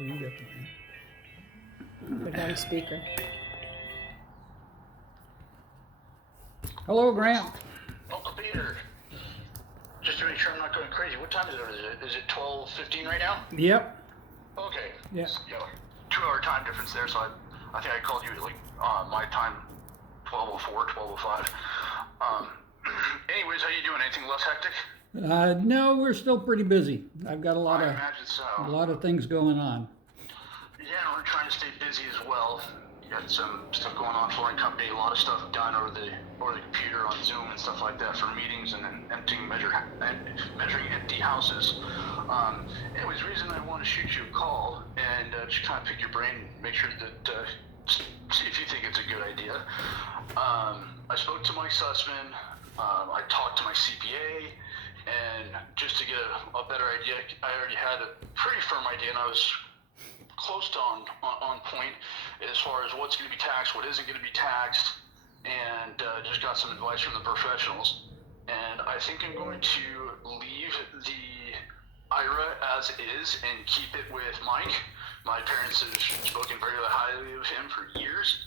You got the mic. Put it on speaker. Hello, Grant. Uncle Peter, just to make sure I'm not going crazy, what time is it? Is it 12:15 right now? Yep. Okay. Yeah. 2-hour time difference there, so I think I called you like my time, 12:04, 12:05. Anyways, how you doing? Anything less hectic? No, we're still pretty busy. I've got a I imagine so. lot of things going on. Yeah, we're trying to stay busy as well. Got some stuff going on, flooring company, a lot of stuff done over the computer on Zoom and stuff like that for meetings and then measuring empty houses. Anyways, the reason I want to shoot you a call and just kind of pick your brain, make sure that see if you think it's a good idea. I spoke to Mike Sussman. I talked to my CPA, and just to get a better idea, I already had a pretty firm idea, and I was close to on point as far as what's going to be taxed, what isn't going to be taxed, and just got some advice from the professionals. And I think I'm going to leave the IRA as is and keep it with Mike. My parents have spoken very highly of him for years.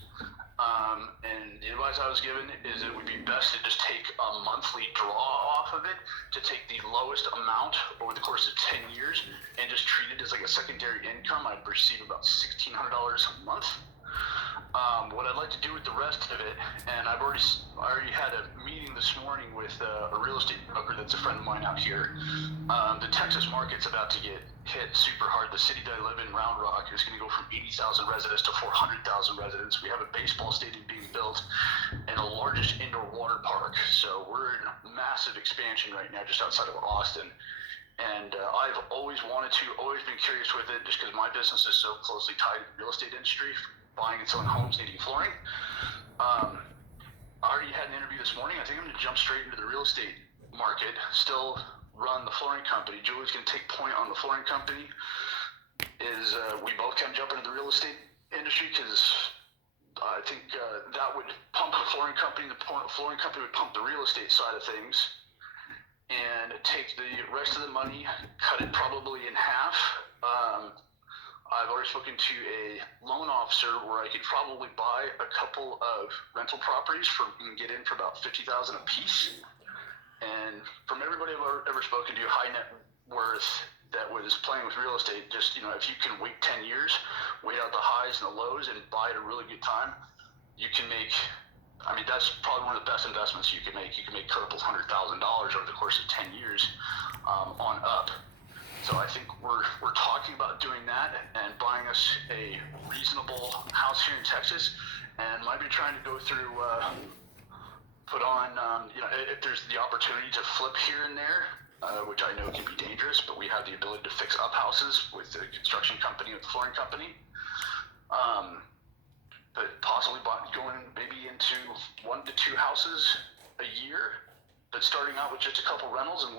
And the advice I was given is it would be best to just take a monthly draw off of it, to take the lowest amount over the course of 10 years and just treat it as like a secondary income. I'd receive about $1,600 a month. What I'd like to do with the rest of it, and I already had a meeting this morning with a real estate broker that's a friend of mine out here. The Texas market's about to get hit super hard. The city that I live in, Round Rock, is going to go from 80,000 residents to 400,000 residents. We have a baseball stadium being built and the largest indoor water park. So we're in massive expansion right now just outside of Austin. And I've always been curious with it just because my business is so closely tied to the real estate industry, buying and selling homes, needing flooring. I already had an interview this morning. I think I'm going to jump straight into the real estate market, still run the flooring company. Julie's going to take point on the flooring company. We both kind of jump into the real estate industry because I think that would pump the flooring company. The flooring company would pump the real estate side of things and take the rest of the money, cut it probably in half. I've already spoken to a loan officer where I could probably buy a couple of rental properties and get in for about $50,000 a piece. And from everybody I've ever spoken to, high net worth that was playing with real estate, just, if you can wait 10 years, wait out the highs and the lows and buy at a really good time, you can make, that's probably one of the best investments you can make. You can make a couple $100,000 over the course of 10 years on up. So I think we're talking about doing that and buying us a reasonable house here in Texas, and might be trying to go through, put on, if there's the opportunity to flip here and there, which I know can be dangerous, but we have the ability to fix up houses with the construction company, with the flooring company. But possibly going maybe into 1 to 2 houses a year, but starting out with just a couple rentals and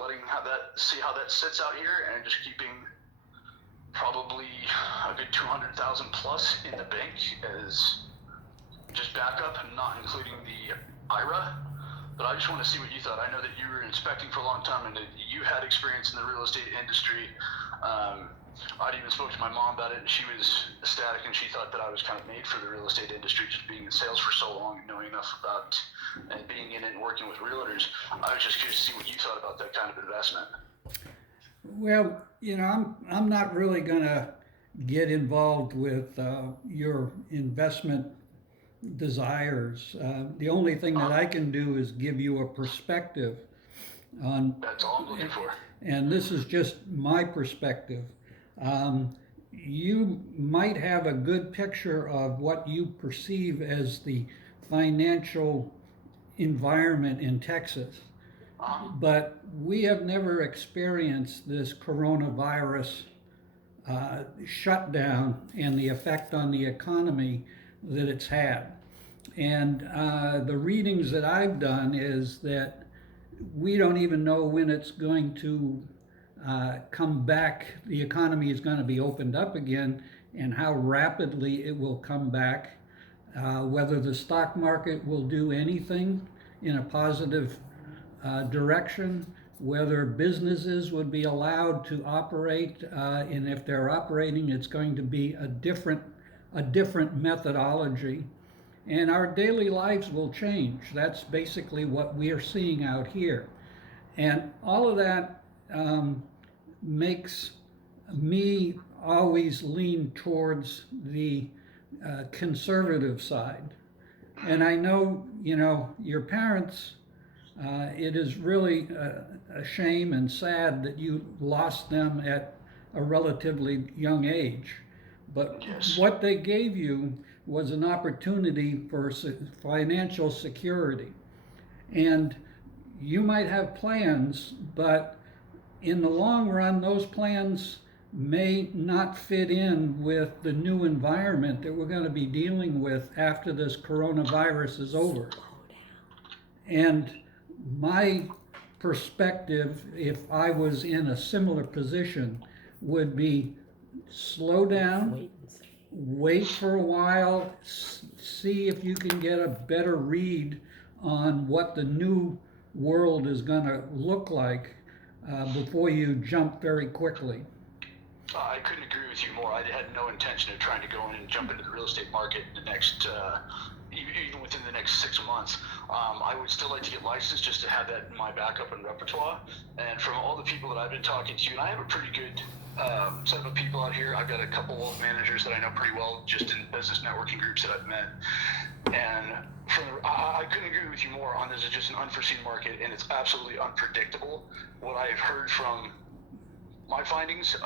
see how that sits out here, and just keeping probably a good 200,000 plus in the bank as just backup, not including the IRA. But I just want to see what you thought. I know that you were inspecting for a long time and that you had experience in the real estate industry. I'd even spoke to my mom about it, and she was ecstatic, and she thought that I was kind of made for the real estate industry, just being in sales for so long and knowing enough about and being in it and working with realtors. I was just curious to see what you thought about that kind of investment. Well, I'm not really going to get involved with your investment desires. The only thing that I can do is give you a perspective on. That's all I'm looking for. And this is just my perspective. You might have a good picture of what you perceive as the financial environment in Texas, but we have never experienced this coronavirus shutdown and the effect on the economy that it's had. And the readings that I've done is that we don't even know when it's going to come back. The economy is going to be opened up again, and how rapidly it will come back. Whether the stock market will do anything in a positive direction, whether businesses would be allowed to operate, and if they're operating, it's going to be a different methodology. And our daily lives will change. That's basically what we are seeing out here. And all of that makes me always lean towards the conservative side. And I know, your parents, it is really a shame and sad that you lost them at a relatively young age. But Yes. what they gave you was an opportunity for financial security. And you might have plans, but in the long run, those plans may not fit in with the new environment that we're going to be dealing with after this coronavirus is over. And my perspective, if I was in a similar position, would be slow down, wait for a while, see if you can get a better read on what the new world is going to look like before you jump very quickly. I couldn't agree with you more. I had no intention of trying to go in and jump into the real estate market in the next, even within the next 6 months. I would still like to get licensed just to have that in my backup and repertoire. And from all the people that I've been talking to, and I have a pretty good set of people out here. I've got a couple of managers that I know pretty well just in business networking groups that I've met. And I couldn't agree with you more on this. Is just an unforeseen market, and it's absolutely unpredictable. What I've heard from my findings,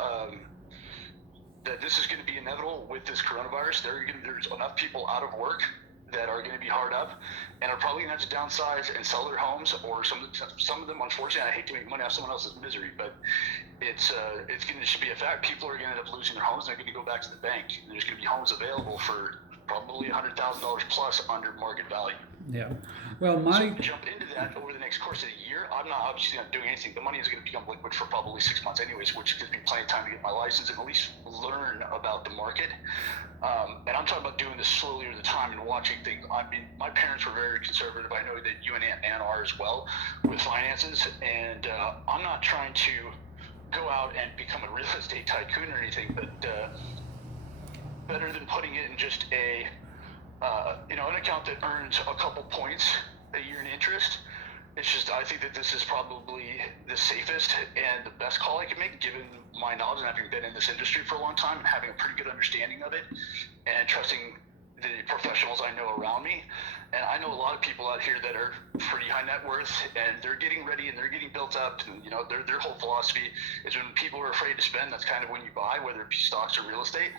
that this is going to be inevitable with this coronavirus. There's enough people out of work that are going to be hard up and are probably going to have to downsize and sell their homes, or some of them, unfortunately, I hate to make money off someone else's misery, but it's going to be a fact. People are going to end up losing their homes, and they're going to go back to the bank. And there's going to be homes available for probably $100,000 plus under market value. Yeah. Well, So jump into that over the next course of the year. I'm not obviously not doing anything. The money is going to become liquid for probably 6 months anyways, which gives me plenty of time to get my license and at least learn about the market. And I'm talking about doing this slowly over the time and watching things. I mean, my parents were very conservative. I know that you and Aunt Nan are as well with finances. And I'm not trying to go out and become a real estate tycoon or anything, but better than putting it in just an account that earns a couple points a year in interest. It's just, I think that this is probably the safest and the best call I can make, given my knowledge and having been in this industry for a long time and having a pretty good understanding of it and trusting the professionals I know around me. And I know a lot of people out here that are pretty high net worth, and they're getting ready and they're getting built up. And, their whole philosophy is when people are afraid to spend, that's kind of when you buy, whether it be stocks or real estate.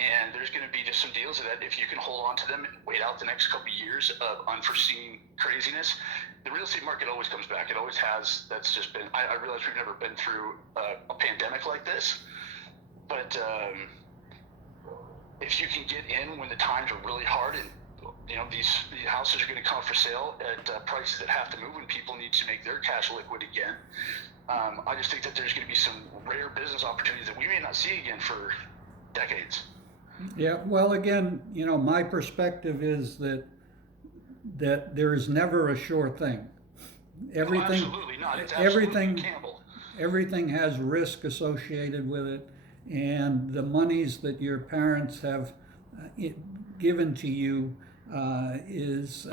And there's going to be just some deals that if you can hold on to them and wait out the next couple of years of unforeseen craziness, the real estate market always comes back. It always has. That's just been, I realize we've never been through a pandemic like this, but if you can get in when the times are really hard and these houses are going to come up for sale at prices that have to move when people need to make their cash liquid again, I just think that there's going to be some rare business opportunities that we may not see again for decades. Yeah, well, again, my perspective is that there is never a sure thing. Everything, absolutely not. It's absolutely everything has risk associated with it, and the monies that your parents have given to you is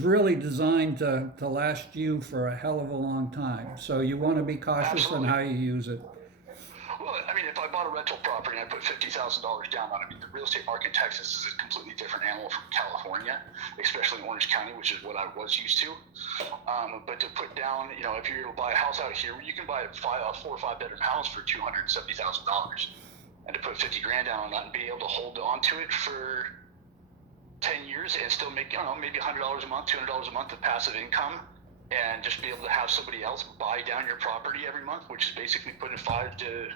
really designed to last you for a hell of a long time. So you want to be cautious on how you use it. Well, I mean, if I bought a rental property and I put $50,000 down on it, the real estate market in Texas is a completely different animal from California, especially in Orange County, which is what I was used to. But to put down, if you're able to buy a house out here, you can buy a 4 or 5 bedroom house for $270,000, and to put 50 grand down on that and be able to hold on to it for 10 years and still make, maybe $100 a month, $200 a month of passive income, and just be able to have somebody else buy down your property every month, which is basically putting $500 to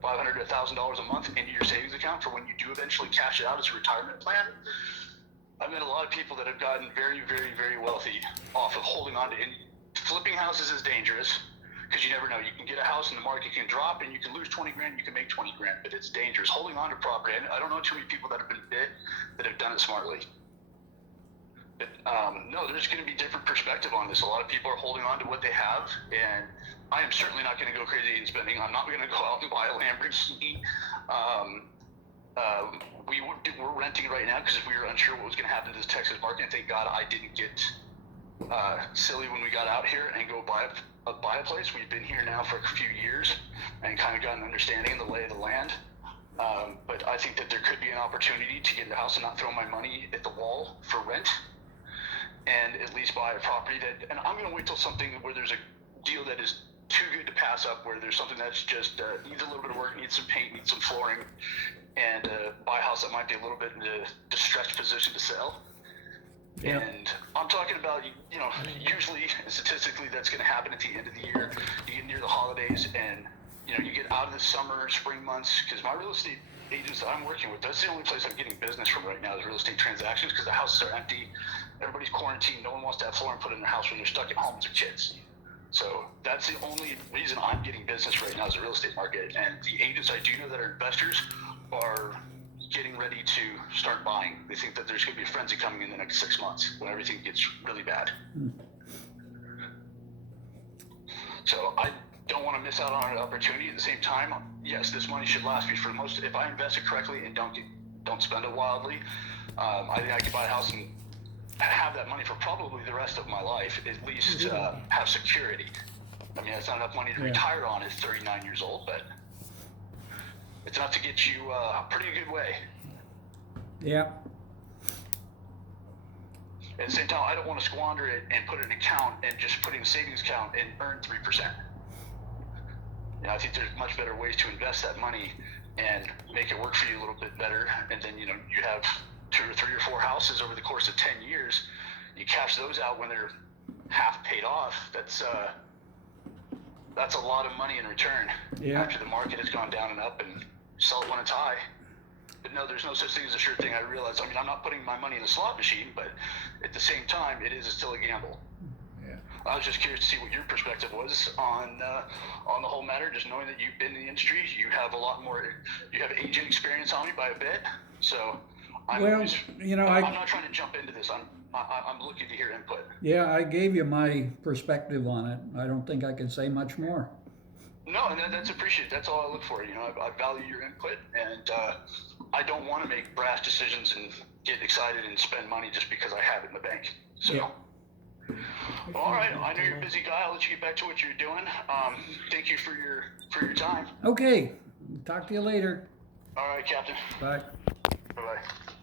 $1,000 a month into your savings account for when you do eventually cash it out as a retirement plan. I've met a lot of people that have gotten very, very, very wealthy off of holding on to. And flipping houses is dangerous because you never know. You can get a house and the market can drop and you can lose 20 grand, you can make 20 grand, but it's dangerous. Holding on to property, I don't know too many people that have been bit that have done it smartly. But no, there's going to be different perspective on this. A lot of people are holding on to what they have, and I am certainly not going to go crazy in spending. I'm not going to go out and buy a Lamborghini. We're renting right now because we were unsure what was going to happen to this Texas market. And thank God I didn't get silly when we got out here and go buy a place. We've been here now for a few years and kind of got an understanding of the lay of the land. But I think that there could be an opportunity to get in the house and not throw my money at the wall for rent, and at least buy a property that. And I'm going to wait till something where there's a deal that is too good to pass up, where there's something that's just needs a little bit of work, needs some paint, needs some flooring, and buy a house that might be a little bit in a distressed position to sell. Yeah. And I'm talking about, usually statistically that's going to happen at the end of the year. You get near the holidays and, you get out of the summer, spring months, because my real estate agents that I'm working with, that's the only place I'm getting business from right now is real estate transactions, because the houses are empty. Everybody's quarantined. No one wants to have flooring put in their house when they're stuck at home with their kids. So that's the only reason I'm getting business right now is the real estate market. And the agents I do know that are investors are getting ready to start buying. They think that there's going to be a frenzy coming in the next 6 months when everything gets really bad. So I don't want to miss out on an opportunity. At the same time, yes, this money should last me for most. If I invest it correctly and don't spend it wildly, I think I could buy a house and have that money for probably the rest of my life. At least have security. I mean, it's not enough money to retire on at 39 years old, but it's enough to get you a pretty good way. Yeah. At the same time, I don't want to squander it and put it in an account and just put it in a savings account and earn 3%. I think there's much better ways to invest that money and make it work for you a little bit better. And then, you have 2 or 3 or 4 houses over the course of 10 years. You cash those out when they're half paid off. That's a lot of money in return after the market has gone down and up, and sell it when it's high. But no, there's no such thing as a sure thing. I realize. I mean, I'm not putting my money in the slot machine, but at the same time, it is still a gamble. Yeah. I was just curious to see what your perspective was on the whole matter. Just knowing that you've been in the industry, you have a lot more. You have agent experience on me by a bit, so. I'm not trying to jump into this. I'm looking to hear input. Yeah, I gave you my perspective on it. I don't think I can say much more. No, and that's appreciated. That's all I look for. I value your input, and I don't want to make brash decisions and get excited and spend money just because I have it in the bank. So, well, all right. I know you're a busy guy. I'll let you get back to what you're doing. Thank you for your time. Okay. Talk to you later. All right, Captain. Bye. Bye-bye.